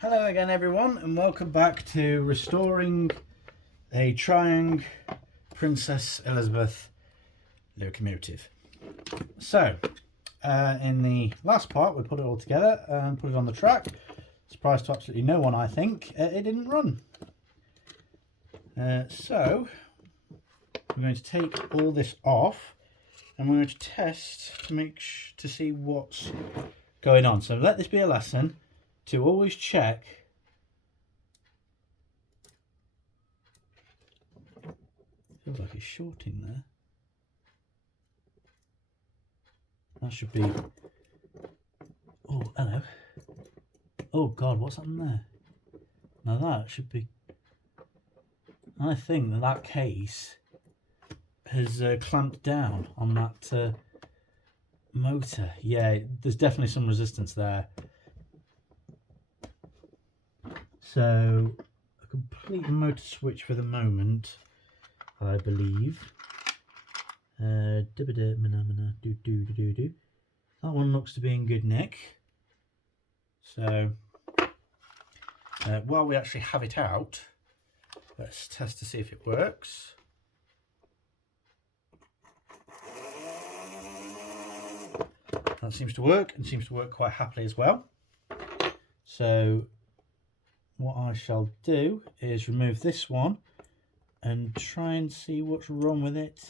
Hello again everyone, and welcome back to restoring a Triang Princess Elizabeth locomotive. So, in the last part we put it all together and put it on the track. Surprise to absolutely no one, I think, it didn't run. So, we're going to take all this off and we're going to test to see what's going on. So let this be a lesson to always check feels like it's short in there. That should be, oh hello, oh god, what's happened there? Now that should be, I think that case has clamped down on that motor. Yeah, there's definitely some resistance there. So a complete motor switch for the moment, I believe. That one looks to be in good nick. So while we actually have it out, let's test to see if it works. That seems to work, and seems to work quite happily as well. So what I shall do is remove this one and try and see what's wrong with it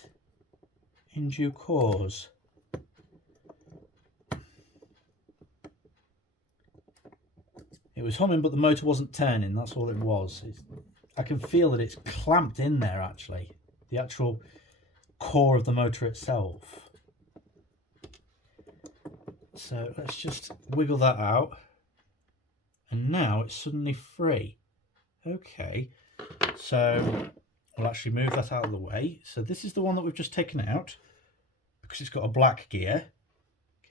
in due course. It was humming, but the motor wasn't turning. That's all it was. I can feel that it's clamped in there, actually. The actual core of the motor itself. So let's just wiggle that out. And now it's suddenly free. Okay, so we'll actually move that out of the way. So this is the one that we've just taken out because it's got a black gear.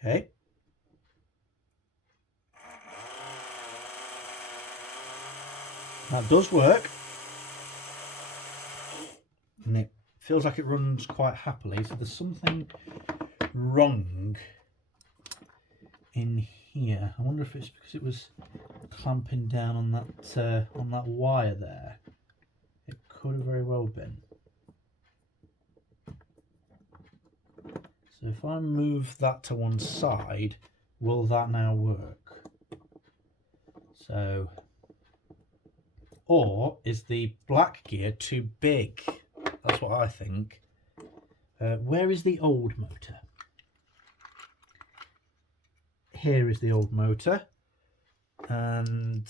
Okay. That does work. And it feels like it runs quite happily. So there's something wrong in here. I wonder if it's because it was clamping down on that wire there. It could have very well been. So if I move that to one side, will that now work? So, or is the black gear too big? That's what I think. Where is the old motor? Here is the old motor. And,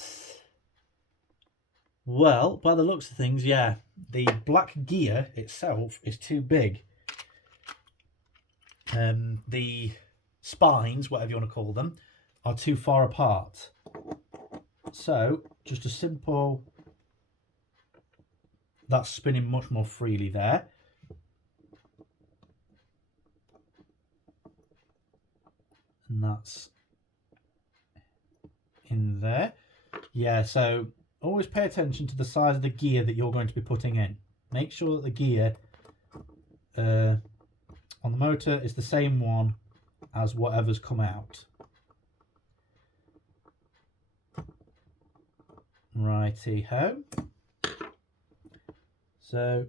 well, by the looks of things, yeah, the black gear itself is too big. The spines, whatever you want to call them, are too far apart. So, just a simple, that's spinning much more freely there. And that's in there. Yeah, so always pay attention to the size of the gear that you're going to be putting in. Make sure that the gear on the motor is the same one as whatever's come out. Righty-ho. So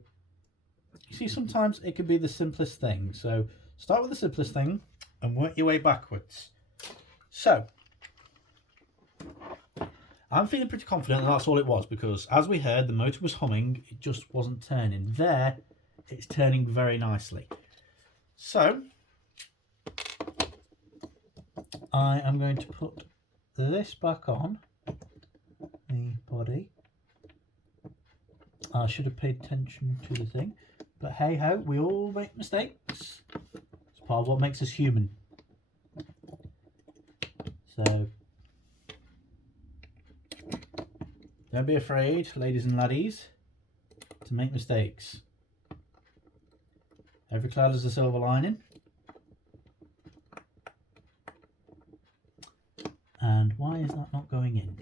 you see, sometimes it can be the simplest thing. So start with the simplest thing and work your way backwards. So I'm feeling pretty confident that that's all it was, because as we heard, the motor was humming, it just wasn't turning. There, it's turning very nicely. So I am going to put this back on the body. I should have paid attention to the thing, but hey ho, we all make mistakes. It's part of what makes us human. So don't be afraid, ladies and laddies, to make mistakes. Every cloud has a silver lining. And why is that not going in?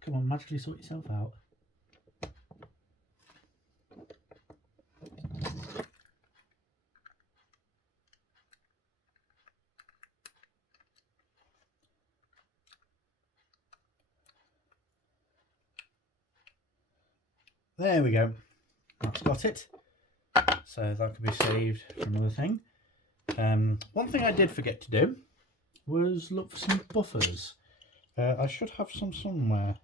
Come on, magically sort yourself out. there we go. That's got it. So that could be saved for another thing. One thing I did forget to do was look for some buffers. I should have some somewhere.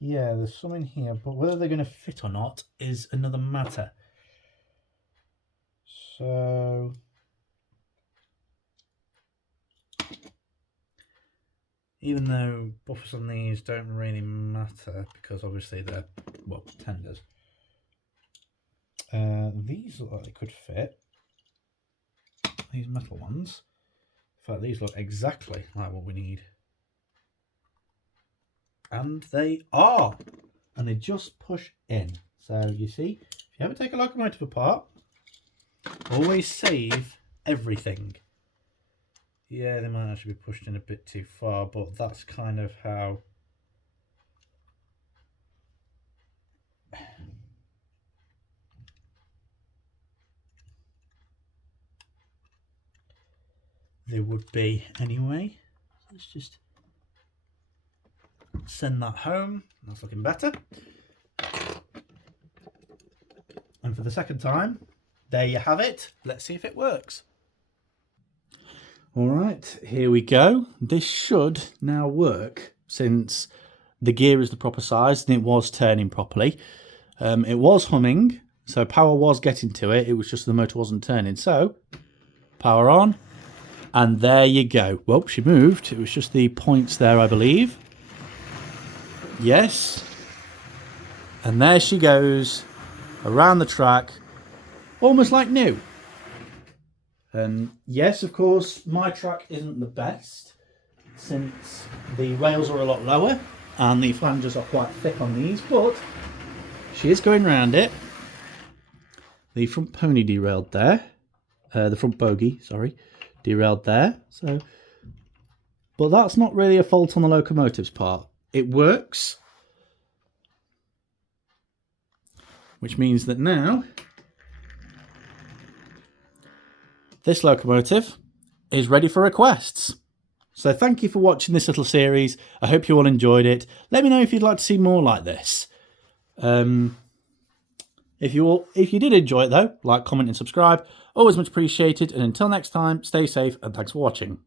Yeah, there's some in here, but whether they're going to fit or not is another matter. So even though buffers on these don't really matter because obviously they're, well, tenders. These look like they could fit. These metal ones. In fact, these look exactly like what we need. And they are. And they just push in. So you see, if you ever take a locomotive apart, always save everything. Yeah, they might actually be pushed in a bit too far, but that's kind of how they would be anyway. Let's just send that home. That's looking better. And for the second time, there you have it. Let's see if it works. All right, here we go. This should now work since the gear is the proper size and it was turning properly. It was humming, so power was getting to it. It was just the motor wasn't turning. So, power on. And there you go. Well, she moved. It was just the points there, I believe. Yes. And there she goes around the track, almost like new. Yes, of course, my track isn't the best since the rails are a lot lower and the flanges are quite thick on these, but she is going around it. The front pony derailed there. The front bogie, sorry, derailed there. So, but that's not really a fault on the locomotive's part. It works. Which means that now this locomotive is ready for requests. So thank you for watching this little series. I hope you all enjoyed it. Let me know if you'd like to see more like this. If you did enjoy it though, like, comment and subscribe. Always much appreciated. And until next time, stay safe and thanks for watching.